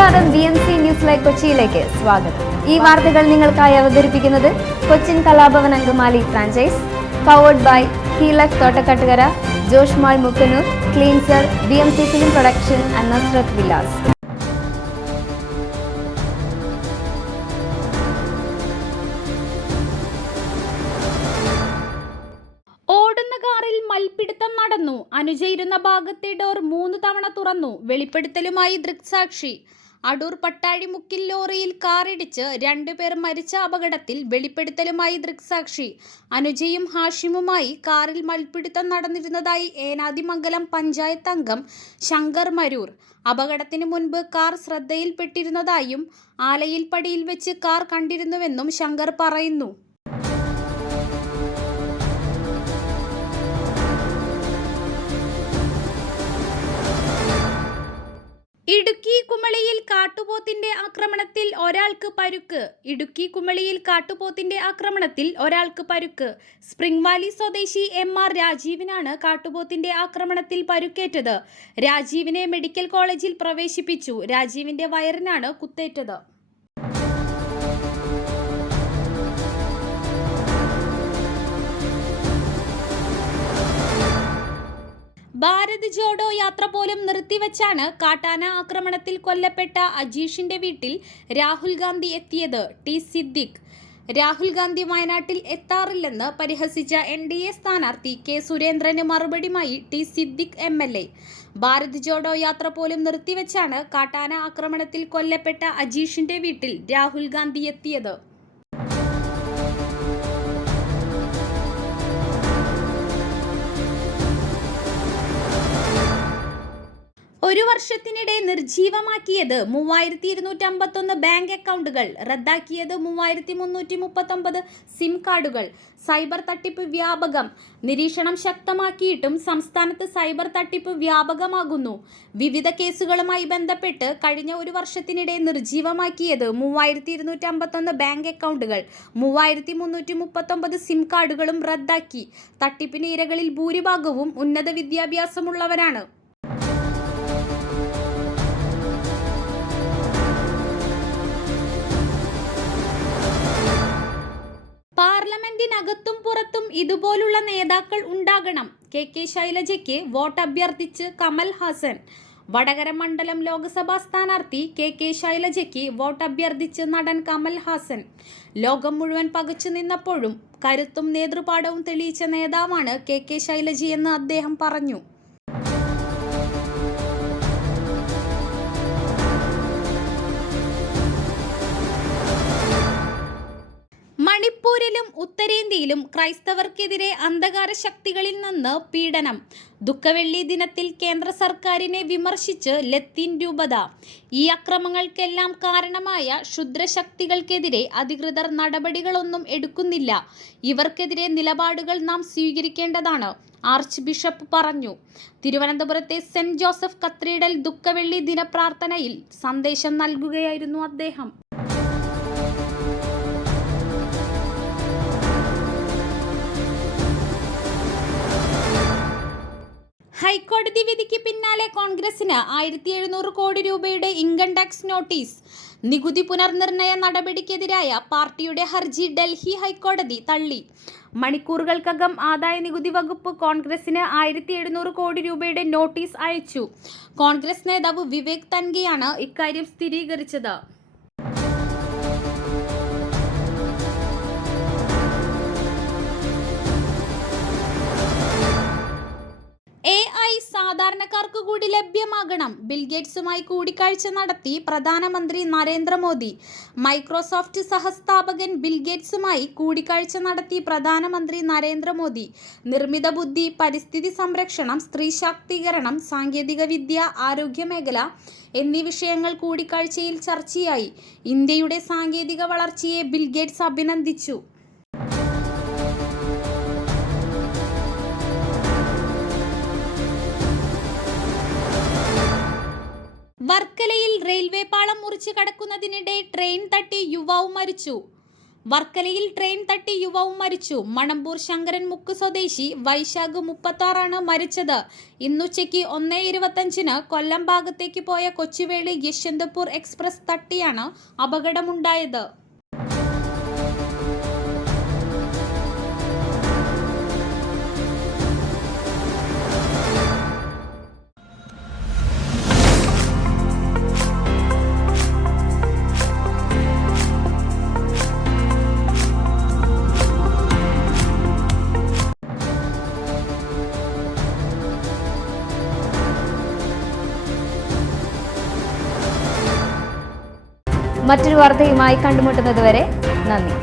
നമസ്കാരം, BMC news live കൊച്ചിയിലേക്ക് സ്വാഗതം. ഈ വാർത്തകൾ നിങ്ങൾക്കായി അവതരിപ്പിക്കുന്നത് Cochin Kalabhavan Angamaly franchise, powered by Heelak Thottakattukara, Josh mall Mookkannoor, cleanser, BMC film production and Nazareth villas. ഓടുന്ന കാറിൽ മൽപിടുത്തം നടന്നു. അനുജ ഇരുന്ന ഭാഗത്തെ ഡോർ 3 തവണ തുറന്നു. വെളിപ്പെടുത്തലുമായി ദൃക്സാക്ഷി. അടൂർ പട്ടാഴിമുക്കിൽ ലോറിയിൽ കാറിടിച്ച് 2 പേർ മരിച്ച അപകടത്തിൽ വെളിപ്പെടുത്തലുമായി ദൃക്സാക്ഷി. അനുജയും ഹാഷിമുമായി കാറിൽ മൽപിടുത്തം നടന്നിരുന്നതായി ഏനാദിമംഗലം പഞ്ചായത്ത് അംഗം ശങ്കർ മരൂർ. അപകടത്തിന് മുൻപ് കാർ ശ്രദ്ധയിൽപ്പെട്ടിരുന്നതായും ആലയിൽ പടിയിൽ വെച്ച് കാർ കണ്ടിരുന്നുവെന്നും ശങ്കർ പറയുന്നു. ഇടുക്കി കുമളിയിൽ കാട്ടുപോത്തിന്റെ ആക്രമണത്തിൽ ഒരാൾക്ക് പരുക്ക്. ഇടുക്കി കുമളിയിൽ കാട്ടുപോത്തിന്റെ ആക്രമണത്തിൽ ഒരാൾക്ക് പരുക്ക്. സ്പ്രിംഗ് വാലി സ്വദേശി MR രാജീവിനാണ് കാട്ടുപോത്തിന്റെ ആക്രമണത്തിൽ പരുക്കേറ്റത്. രാജീവിനെ മെഡിക്കൽ കോളേജിൽ പ്രവേശിപ്പിച്ചു. രാജീവിന്റെ വയറിനാണ് കുത്തേറ്റത്. ഭാരത് ജോഡോ യാത്ര പോലും നിർത്തിവെച്ചാണ് കാട്ടാന ആക്രമണത്തിൽ കൊല്ലപ്പെട്ട അജീഷിന്റെ വീട്ടിൽ രാഹുൽ ഗാന്ധി എത്തിയത്. ടി സിദ്ദിഖ്. രാഹുൽ ഗാന്ധി വയനാട്ടിൽ എത്താറില്ലെന്ന് പരിഹസിച്ച NDA സ്ഥാനാർത്ഥി K സുരേന്ദ്രന് മറുപടിയുമായി ടി സിദ്ദിഖ് MLA. ഭാരത് ജോഡോ യാത്ര പോലും നിർത്തിവെച്ചാണ് കാട്ടാന ആക്രമണത്തിൽ കൊല്ലപ്പെട്ട അജീഷിന്റെ വീട്ടിൽ രാഹുൽ ഗാന്ധി എത്തിയത്. ഒരു വർഷത്തിനിടെ നിർജീവമാക്കിയത് 3251 ബാങ്ക് അക്കൗണ്ടുകൾ, റദ്ദാക്കിയത് 3339 സിം കാർഡുകൾ. സൈബർ തട്ടിപ്പ് വ്യാപകം. നിരീക്ഷണം ശക്തമാക്കിയിട്ടും സംസ്ഥാനത്ത് സൈബർ തട്ടിപ്പ് വ്യാപകമാകുന്നു. വിവിധ കേസുകളുമായി ബന്ധപ്പെട്ട് കഴിഞ്ഞ ഒരു വർഷത്തിനിടെ നിർജീവമാക്കിയത് 3251 ബാങ്ക് അക്കൗണ്ടുകൾ, 3339 സിം കാർഡുകളും റദ്ദാക്കി. തട്ടിപ്പിന് ഇരകളിൽ ഭൂരിഭാഗവും ഉന്നത വിദ്യാഭ്യാസമുള്ളവരാണ്. പാർലമെന്റിനകത്തും പുറത്തും ഇതുപോലുള്ള നേതാക്കൾ ഉണ്ടാകണം. KK ശൈലജയ്ക്ക് വോട്ട് അഭ്യർത്ഥിച്ച് കമൽ ഹാസൻ. വടകര മണ്ഡലം ലോക്സഭാ സ്ഥാനാർത്ഥി KK ശൈലജയ്ക്ക് വോട്ട് അഭ്യർത്ഥിച്ച് നടൻ കമൽ ഹാസൻ. ലോകം മുഴുവൻ പകച്ചു നിന്നപ്പോഴും കരുത്തും നേതൃപാടവും തെളിയിച്ച നേതാവാണ് KK ശൈലജയെന്ന് അദ്ദേഹം പറഞ്ഞു. മണിപ്പൂരിലും ഉത്തരേന്ത്യയിലും ക്രൈസ്തവർക്കെതിരെ അന്ധകാര ശക്തികളിൽ നിന്ന് പീഡനം. ദുഃഖവെള്ളി ദിനത്തിൽ കേന്ദ്ര സർക്കാരിനെ വിമർശിച്ച് ലത്തീൻ രൂപത. ഈ അക്രമങ്ങൾക്കെല്ലാം കാരണമായ ക്ഷുദ്രശക്തികൾക്കെതിരെ അധികൃതർ നടപടികളൊന്നും എടുക്കുന്നില്ല. ഇവർക്കെതിരെ നിലപാടുകൾ നാം സ്വീകരിക്കേണ്ടതാണ്, ആർച്ച് ബിഷപ്പ് പറഞ്ഞു. തിരുവനന്തപുരത്തെ സെന്റ് ജോസഫ് കത്തീഡ്രൽ ദുഃഖവെള്ളി ദിനപ്രാർത്ഥനയിൽ സന്ദേശം നൽകുകയായിരുന്നു അദ്ദേഹം. ഹൈക്കോടതി വിധിക്ക് പിന്നാലെ കോൺഗ്രസിന് 1700 കോടി രൂപയുടെ ഇൻകം ടാക്സ് നോട്ടീസ്. നികുതി പുനർനിർണയ നടപടിക്കെതിരായ പാർട്ടിയുടെ ഹർജി ഡൽഹി ഹൈക്കോടതി തള്ളി. മണിക്കൂറുകൾക്കകം ആദായ നികുതി വകുപ്പ് കോൺഗ്രസിന് 1700 കോടി രൂപയുടെ നോട്ടീസ് അയച്ചു. കോൺഗ്രസ് നേതാവ് വിവേക് തൻഖയാണ് ഇക്കാര്യം സ്ഥിരീകരിച്ചത്. AI സാധാരണക്കാർക്ക് കൂടി ലഭ്യമാകണം. ബിൽഗേറ്റ്സുമായി കൂടിക്കാഴ്ച നടത്തി പ്രധാനമന്ത്രി നരേന്ദ്രമോദി. മൈക്രോസോഫ്റ്റ് സഹസ്ഥാപകൻ ബിൽഗേറ്റ്സുമായി കൂടിക്കാഴ്ച നടത്തി പ്രധാനമന്ത്രി നരേന്ദ്രമോദി. നിർമ്മിത ബുദ്ധി, പരിസ്ഥിതി സംരക്ഷണം, സ്ത്രീ ശാക്തീകരണം, സാങ്കേതികവിദ്യ, ആരോഗ്യമേഖല എന്നീ വിഷയങ്ങൾ കൂടിക്കാഴ്ചയിൽ ചർച്ചയായി. ഇന്ത്യയുടെ സാങ്കേതിക വളർച്ചയെ ബിൽഗേറ്റ്സ് അഭിനന്ദിച്ചു. വർക്കലയിൽ റെയിൽവേ പാളം മുറിച്ച് കടക്കുന്നതിനിടെ ട്രെയിൻ തട്ടി യുവാവ് മരിച്ചു. വർക്കലയിൽ ട്രെയിൻ തട്ടി യുവാവ് മരിച്ചു. മണമ്പൂർ ശങ്കരൻ മുക്ക് സ്വദേശി വൈശാഖ് 36 മരിച്ചത്. ഇന്നുച്ചയ്ക്ക് 1:25 കൊല്ലം ഭാഗത്തേക്ക് പോയ കൊച്ചുവേളി യശ്വന്തപൂർ എക്സ്പ്രസ് തട്ടിയാണ് അപകടമുണ്ടായത്. മറ്റൊരു വാർത്തയുമായി കണ്ടുമുട്ടുന്നതുവരെ നന്ദി.